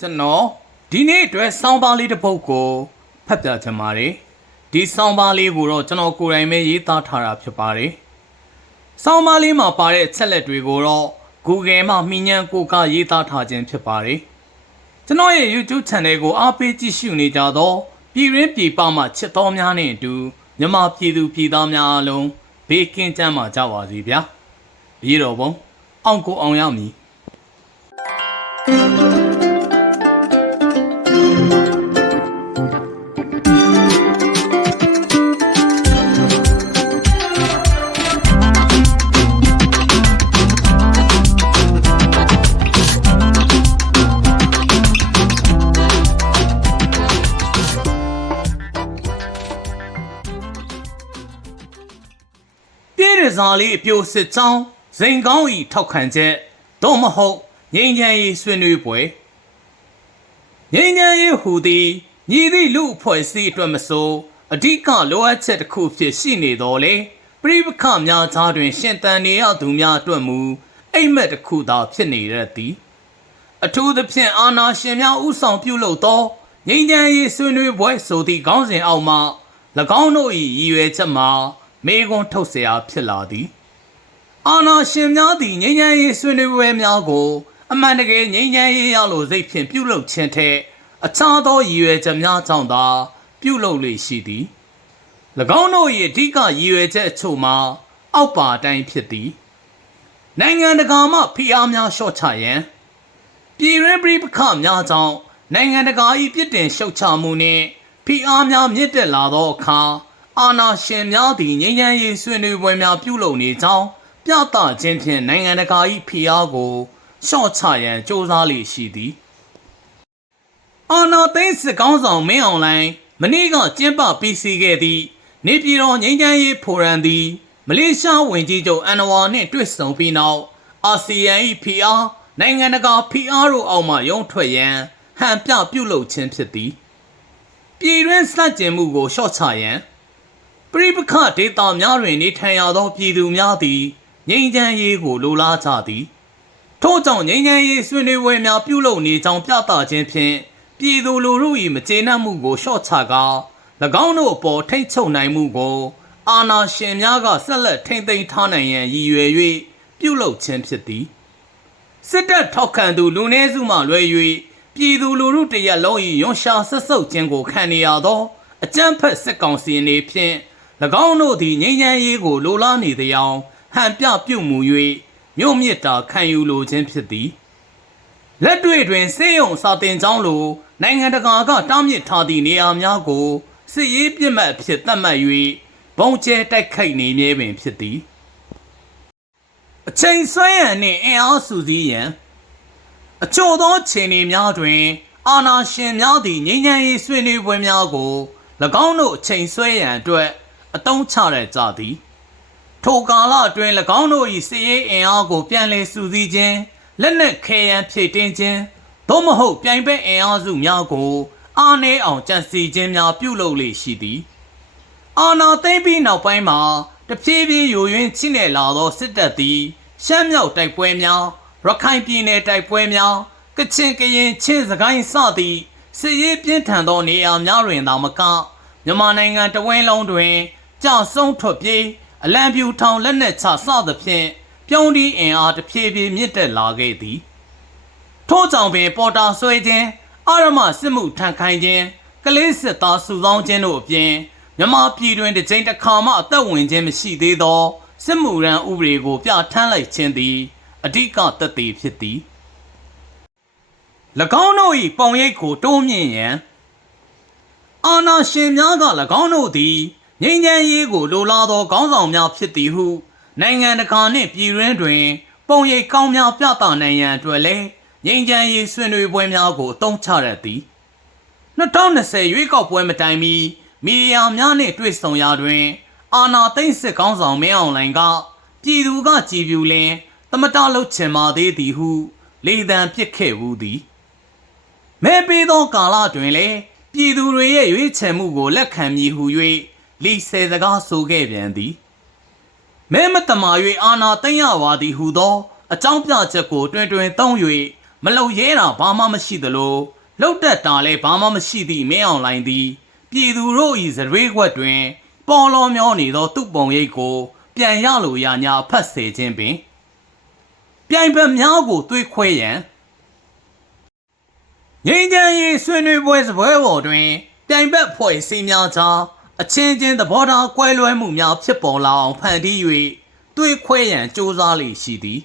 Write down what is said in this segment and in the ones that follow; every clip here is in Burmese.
ကျွန်တော်ဒီနေ့အတွက်စောင်းပါလေးတစ်ပုဒ်ကိုဖတ်ပြချင်ပါတယ်ဒီစောင်းပါလေးကိုတော့ကျွန်တော်ကိုယ်တိုင်ပဲရေးသားထားတာဖြစ်ပါတယ်စောင်းပါလေးမှာပါတဲ့အချက်လက်တွေကိုတော့ Google မှာမှီညမ်းကိုကရေးသားထားခြင်းဖြစ်ပါတယ်ကျွန်တော်ရဲ့ YouTube Channel ကိုအားပေးကြည့်ရှုနေကြသောပြည်ရင်းပြည်ပမှချစ်တော်များနဲ့အတူမြန်မာပြည်သူပြည်သားများအားလုံးဘေးကင်းကြမ်းပါကြပါစေဗျာအရေးတော်ပုံအောင်ကိုအောင်ရမည် စားလေးအပြိုစစ်ချောင်းဇိန်ကောင်းဤထောက်ခံချက်တော့မဟုတ်ငြိမ်းချမ်းရေးဆွေးနွေးပွဲငြိမ်းချမ်းရေးဟူသည်ညီသည့်လူအဖွဲ့အစည်းအတွက်မဆိုအဓိကလိုအပ်ချက်တစ်ခုဖြစ်ရှိနေတော်လေပြိပခများကြားတွင် ရှင်တန်နေရသူများအတွက်မူအိမ်မက်တစ်ခုသာဖြစ်နေရသည်အထူးသဖြင့်အာနာရှင်များဥဆောင်ပြုလုပ်သောငြိမ်းချမ်းရေးဆွေးနွေးပွဲဆိုသည့်ခေါင်းစဉ်အောက်မှ၎င်းတို့၏ရည်ရွယ်ချက်မှာ မေကွန်းထုတ်เสียဖြစ်လာသည် အာနာရှင်များသည်ငြိမ်းချမ်းရေးဆွေးနွေးပွဲများကို အမှန်တကယ်ငြိမ်းချမ်းရေးရလို့စိတ်ဖြင့်ပြုလုပ်ခြင်းထက်အခြားသောရည်ရွယ်ချက်များကြောင့်သာပြုလုပ်လေရှိသည်၎င်းတို့၏အဓိကရည်ရွယ်ချက်အချို့မှာအောက်ပါအတိုင်းဖြစ်သည်နိုင်ငံတကာမှဖိအားများလျှော့ချရန် ပြည်ရင်းပြည်ပခများကြောင့်နိုင်ငံတကာ၏ပြစ်တင်ရှုတ်ချမှုနှင့်ဖိအားများမြင့်တက်လာသောအခါ အာဏာရှင်များသည်ငြိမ်းချမ်းရေးဆွေးနွေးပွဲများပြုလုပ်နေကြောင်းပြသခြင်းဖြင့်နိုင်ငံတကာ၏ဖိအားကိုရှော့ချရန်စ조사လေရှိသည်အာဏာသိမ်းစစ်ကောင်းဆောင်မင်းအောင်လှိုင်မနေ့ကကျင်းပပြီးစီးခဲ့သည့်နေပြည်တော်ငြိမ်းချမ်းရေးဖိုရမ်သည်မလေးရှားဝန်ကြီးချုပ်အန်နဝါနှင့်တွေ့ဆုံပြီးနောက်အာဆီယံ၏ဖိအားနိုင်ငံတကာဖိအားတို့အောက်မှရုံထွက်ရန်ဟန်ပြပြုလုပ်ခြင်းဖြစ်သည်ပြည်တွင်းစတင်ကျင်မှုကိုရှော့ချရန်ပ ရိပခဒေတာများတွင်နေထိုင်ရသောပြည်သူများသည်ငြိမ်းချမ်းရေးကိုလိုလားကြသည်ထို့ကြောင့်ငြိမ်းချမ်းရေးဆွေးနွေးပွဲများပြုလုပ်နေကြောင်းပြသခြင်းဖြင့်ပြည်သူလူထု၏မကျေနပ်မှုကိုလျှော့ချကာ၎င်းတို့အပေါ်ထိတ်ချုပ်နိုင်မှုကိုအာဏာရှင်များကဆက်လက်ထိမ့်သိမ်းထားနိုင်ရန်ရည်ရွယ်၍ပြုလုပ်ခြင်းဖြစ်သည်စစ်တပ်ထောက်ခံသူလူနည်းစုမှလွဲ၍ပြည်သူလူထုတရက်လုံး၏ရွန်ရှာဆက်ဆုပ်ခြင်းကိုခံနေရသောအကြမ်းဖက်စစ်ကောင်စီအနေဖြင့်၎ င်းတို့သည်ငြိမ်းချမ်းရေးကိုလိုလားနေသည်အောင်ဟန်ပြပြုမှု၍မြို့မြစ်တာခံယူလိုခြင်းဖြစ်သည်လက်တွေ့တွင်စေယုံစာတင်ကြောင်းလိုနိုင်ငံတကာကတားမြစ်ထားသည့်နေရာများကိုစစ်ရေးပြစ်မှတ်အဖြစ်သတ်မှတ်၍ဘုံကျဲတိုက်ခိုက်နေမြဲပင်ဖြစ်သည်အချိန်ဆွဲရန်နှင့်အင်အားစုစည်းရန်အချို့သောချိန်နေများတွင် အာဏာရှင်များသည့်ငြိမ်းချမ်းရေးဆွေးနွေးပွဲများကို၎င်းတို့အချိန်ဆွဲရန်အတွက် အသုံးချရကြသည်ထိုကာလအတွင်း၎င်းတို့၏စစ်ရေးအင်အားကို ပြန်လည်စုစည်းခြင်းလက်နက်ခဲယမ်းဖြည့်တင်းခြင်းသို့မဟုတ်ပြိုင်ဘက်အင်အားစုများကိုအားနည်းအောင်ကြံစည်ခြင်းများပြုလုပ်လေရှိသည်အာနာသိမ့်ပြီးနောက်ပိုင်းမှာတဖြည်းဖြည်းယိုယွင်းချိနေလာသောစစ်တပ်သည်ရှမ်းမြောက်တိုက်ပွဲများရခိုင်ပြည်နယ်တိုက်ပွဲများကချင်ကရင်ချင်းစကိုင်းစသည့်စစ်ရေးပြင်းထန်သောနေရာများတွင်သာမကမြန်မာနိုင်ငံတဝင်းလုံးတွင် ကြဆုံးထွက်ပြေးအလံပြူထောင်လက်နက်ချစသဖြင့်ပြုံးဒီအင်အားတဖြည်းဖြည်းမြင့်တက်လာခဲ့သည်ထို့ကြောင့်ပင်ပေါ်တာဆွဲခြင်းအာရမစစ်မှုထမ်းခိုင်းခြင်းကလေးစစ်သားစုဆောင်းခြင်းတို့အပြင်မြမပြည်တွင်တစ်ကြိမ်တစ်ခါမှအသက်ဝင်ခြင်းမရှိသေးသောစစ်မှုရန်ဥပဒေကိုပြဋ္ဌာန်းလိုက်ခြင်းသည်အဓိကသက်သေဖြစ်သည်၎င်းတို့၏ပုံရိပ်ကိုတိုးမြင့်ရန်အာနာရှင်များက၎င်းတို့သည် ငြိမ်းချမ်းရေးကိုလိုလားသောခေါင်းဆောင်များဖြစ်သည်ဟု နိုင်ငံတကာနှင့်ပြည်တွင်းတွင် ပုံရိပ်ကောင်းများပြသနိုင်ရန်အတွက်လည်းငြိမ်းချမ်းရေးဆွေးနွေးပွဲများကိုအသုံးချရသည်2020ရွေးကောက်ပွဲမတိုင်မီမီဒီယာများနှင့်တွေ့ဆုံရာတွင် အာနာသိမ့်စစ်ကောင်းဆောင်မင်းအောင်လှိုင်ကပြည်သူကကြည်ပြူလင်သမတလုတ်ချင်ပါသေးသည်ဟု လေသံပစ်ခဲ့ဘူးသည်မဲပေးသောကာလတွင်လည်းပြည်သူတွေရဲ့ရွေးချယ်မှုကိုလက်ခံမည်ဟု၍ လီဆယ်စကားဆိုခဲ့ပြန်သည်မဲမတမာ၍အာနာသိမ့်ရပါသည်ဟုသော အကြောင်းပြချက်ကို တွင်တွင်သုံး၍မလုံရဲတာဘာမှမရှိသလိုလှုပ်တက်တာလည်းဘာမှမရှိသည့်မင်းအောင်လိုင်းသည် ပြည်သူတို့၏ဇရွေးခွက်တွင် ပေါ်လောမျောနေသော သူ့ပုံရိပ်ကို ပြန်ရလိုရာညာဖတ်စေခြင်းပင်ပြိုင်ဘက်များကိုတွေးခွဲရန်ငိမ့်ချမ်းရေးဆွေးနွေးပွဲစပွဲပေါ်တွင်ပြိုင်ဘက်ဖွဲ့စည်းများကြား အချင်းချင်းသဘောထားကွဲလွဲမှုများဖြစ်ပေါ်လာအောင်ဖန်တီး၍တွေးခွဲရန်စ조사လေရှိသည်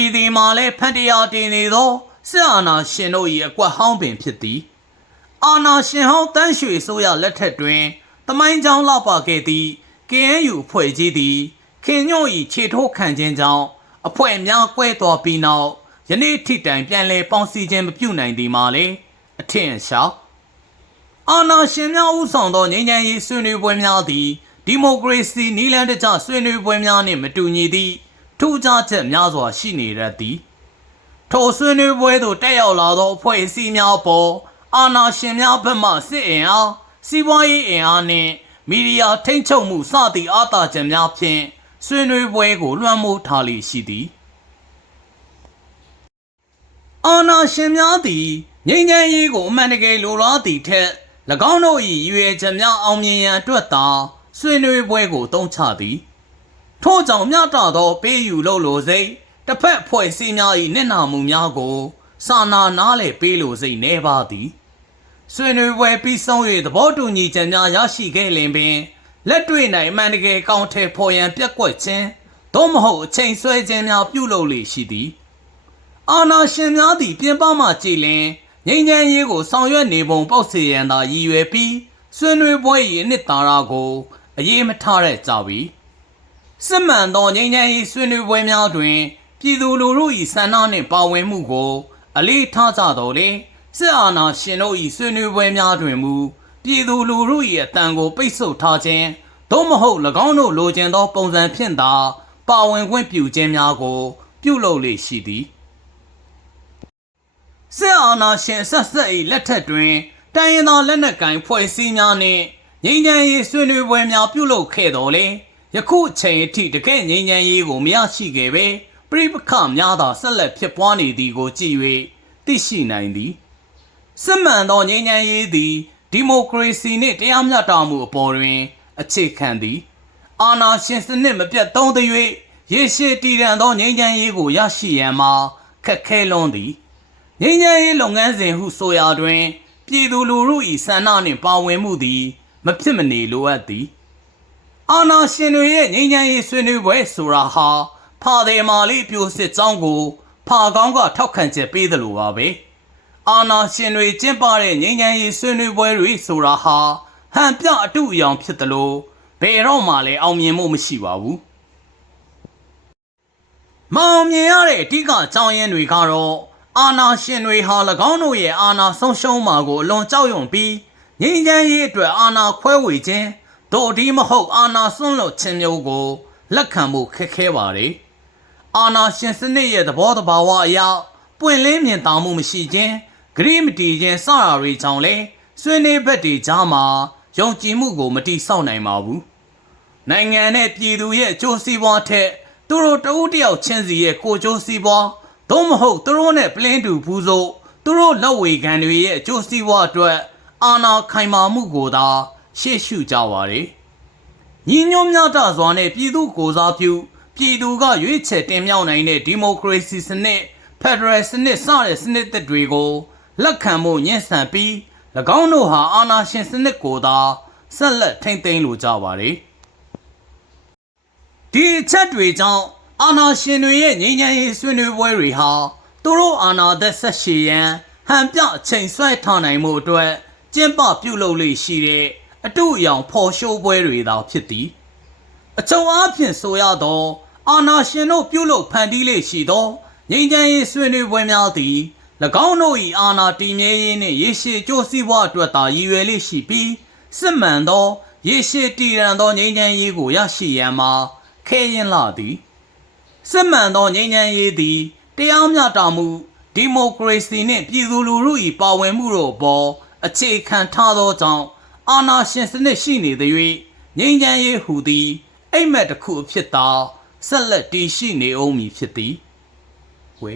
ဤသည်မှာလည်းဖန်တရားတင်နေသောစစ်အာဏာရှင်တို့၏အကွက်ဟောင်းပင်ဖြစ်သည်အာနာရှင်ဟောင်းတန်းရွှေဆိုရလက်ထက်တွင်တမိုင်းကြောင်းလောက်ပါခဲ့သည့် KNU အဖွဲ့ကြီးသည်ခင်ညွန့်၏ခြေထိုးခံခြင်းကြောင့်အဖွဲ့များကွဲသွားပြီးနောက်ယနေ့ထိတိုင်ပြန်လည်ပေါင်းစည်းခြင်းမပြုနိုင်သည်မှာလေအထင်အရှား အာနာရှင်များဦးဆောင်သောငြိမ်းချမ်းရေးဆွေးနွေးပွဲများသည်ဒီမိုကရေစီနည်းလမ်းတကျဆွေးနွေးပွဲများနှင့်မတူညီသည့်ထူးခြားချက်များစွာရှိနေရသည်ထိုဆွေးနွေးပွဲသို့တက်ရောက်လာသောအဖွဲ့အစည်းများပေါ်အာဏာရှင်များဘက်မှစစ်အင်အားစီးပွားရေးအင်အားနှင့်မီဒီယာထိန်းချုပ်မှုစသည့်အားသာချက်များဖြင့်ဆွေးနွေးပွဲကိုလွှမ်းမိုးထားလေရှိသည်အာဏာရှင်များသည်ငြိမ်းချမ်းရေးကိုအမှန်တကယ်လိုလားသည့်ထက်၎ င်းတို့၏ရွေချက်များအောင်မြင်ရန်အတွက်သာဆွေးနွေးပွဲကိုတုံးချသည်ထို့ကြောင့်မြတ်တာသောပေးယူလို့လိုစိတ်တစ်ဖက်ဖွဲ့စည်းများ၏နစ်နာမှုများကိုစာနာနားလေပေးလိုစိတ်နေပါသည်ဆွေးနွေးပွဲပြီးဆုံး၍သဘောတူညီချက်များရရှိခဲ့လင်ပင်လက်တွေ့၌အမှန်တကယ်ကောင်းထဲဖော်ရန်ပြက်ကွက်ခြင်းသို့မဟုတ်အချိန်ဆွဲခြင်းများပြုလုပ်လေရှိသည်အာနာရှင်များသည်ပြင်ပမှကြည်လင် ငိမ့်ချမ်းရေးကိုဆောင်ရွက်နေပုံပေါက်စေရန်သာရည်ရွယ်ပြီးဆွေးနွေးပွဲ၏အနှစ်သာရကိုအရေးမထားတဲ့ကြပြီစစ်မှန်သောငိမ့်ချမ်းရေးဆွေးနွေးပွဲများတွင်ပြည်သူလူထု၏ဆန္ဒနှင့်ပါဝင်မှုကို အလေးထားကြတော်လေစစ်အာဏာရှင်တို့၏ဆွေးနွေးပွဲများတွင်မူပြည်သူလူထု၏အတန်ကိုပိတ်ဆို့ထားခြင်းသို့မဟုတ်၎င်းတို့လိုချင်သောပုံစံဖြင့်သာပါဝင်ခွင့်ပြုခြင်းများကို ပြုလုပ်လေရှိသည် စစ်အာဏာရှင်ဆက်ဆက်၏လက်ထက်တွင်တိုင်းရင်းသားလက်နက်ကိုင်ဖွဲ့စည်းများနှင့်ငြိမ်းချမ်းရေးဆွေးနွေးပွဲများပြုလုပ်ခဲ့တော်လဲယခုအချိန်အထိတကယ့်ငြိမ်းချမ်းရေးကိုမရရှိခဲ့ပဲပြိပခများသာဆက်လက်ဖြစ်ပွားနေသည်ကိုကြည့်၍သိရှိနိုင်သည်စစ်မှန်သောငြိမ်းချမ်းရေးသည်ဒီမိုကရေစီနှင့်တရားမျှတမှုအပေါ်တွင် အခြေခံသည် အာဏာရှင်စနစ်မပြတ်သုံးသ၍ရေရှည်တည်တံ့သောငြိမ်းချမ်းရေးကိုရရှိရန်မှာခက်ခဲလွန်းသည် ငြိမ်းချမ်းရေးလုပ်ငန်းစဉ်ဟုဆိုရာတွင် ပြည်သူလူထု၏ဆန္ဒနှင့်ပါဝင်မှုသည် မဖြစ်မနေလိုအပ်သည်အာနာရှင်တွေရဲ့ငြိမ်းချမ်းရေးဆွေးနွေးပွဲဆိုတာဟာဖာတယ်မာလေးပြိုစစ်ကြောင်းကိုဖာကောင်းကထောက်ခံချက်ပေးသလိုပါပဲအာနာရှင်တွေကျင့်ပတဲ့ငြိမ်းချမ်းရေးဆွေးနွေးပွဲတွေဆိုတာဟာဟန်ပြအတုအယောင်ဖြစ်သလိုဘယ်တော့မှလည်းအောင်မြင်မှုမရှိပါဘူးမအောင်မြင်ရတဲ့အဓိကအကြောင်းရင်းတွေကတော့ အာနာရှင်တွေဟာ၎င်းတို့ရဲ့အာနာဆုံးရှုံးမှာကိုအလွန်ကြောက်ရွံ့ပြီးငြိမ်းချမ်းရေးအတွက်အာနာခွဲဝေခြင်းတို့ဒီမဟုတ်အာနာဆွန့်လွတ်ခြင်းမျိုးကိုလက်ခံဖို့ခက်ခဲပါတယ်။အာနာရှင်စနစ်ရဲ့သဘောတဘာဝအရပွင့်လင်းမြင်သာမှုမရှိခြင်းဂရိမတီခြင်းစရာတွေကြောင့်လဲဆွေးနွေးဘက်တွေကြားမှာယုံကြည်မှုကို မတိဆောက်နိုင်ပါဘူး။နိုင်ငံနဲ့ပြည်သူရဲ့အကျိုးစီးပွားထက်သူတို့တဦးတယောက်ချင်းစီရဲ့ကိုယ်ကျိုးစီးပွား သို့မဟုတ်သူတို့နဲ့ပလင်းတူဘူးစို့သူတို့လက်ဝေခံတွေရဲ့အကျိုးစီးပွားအတွက်အာဏာခိုင်မာမှုကိုသာရှေ့ရှုကြပါရယ်ညီညွတ်မြတ်တာစွာနဲ့ပြည်သူကိုယ်စားပြုပြည်သူကရွေးချယ်တင်မြှောက်နိုင်တဲ့ဒီမိုကရေစီစနစ်ဖက်ဒရယ်စနစ်စတဲ့စနစ်သက်တွေကိုလက်ခံမှုညှင့်ဆန်ပြီး၎င်းတို့ဟာအာဏာရှင်စနစ်ကိုသာဆက်လက်ထိမ့်သိမ်းလိုကြပါရယ်ဒီအချက်တွေကြောင့် အာနာရှင်တွေရဲ့ငြိမ်းချမ်းရေးဆွေးနွေးပွဲတွေဟာသူတို့အာနာသက်ဆက်ရှည်ရန်ဟန်ပြအချိန်ဆွဲထားနိုင်မှုအတွက်ကျင်းပပြုလုပ်လေ့ရှိတဲ့အတူအယောင်ဖော်ရှိုးပွဲတွေသာဖြစ်သည်အချုံအားဖြင့်ဆိုရသောအာနာရှင်တို့ပြုလုပ်ဖန်တီးလေ့ရှိသောငြိမ်းချမ်းရေးဆွေးနွေးပွဲများသည်၎င်းတို့၏အာနာတည်မြဲရေးနှင့်ရေရှည်ကြိုးစည်းပွားအတွက်သာရည်ရွယ်လေ့ရှိပြီးစစ်မှန်သောရေရှည်တည်ရန်သောငြိမ်းချမ်းရေးကိုရရှိရန်မှာခဲရင်လာသည် စစ်မှန်သောငြိမ်းချမ်းရေးသည်တရားမျှတမှုဒီမိုကရေစီနှင့်ပြည်သူလူထု၏ပါဝင်မှုတို့အပေါ်အခြေခံထားသောကြောင့်အာဏာရှင်စနစ်ရှိနေသည်၍ငြိမ်းချမ်းရေးဟူသည်အိမ်မက်တစ်ခုအဖြစ်သာဆက်လက်တည်ရှိနေအောင်မည်ဖြစ်သည်ဝေ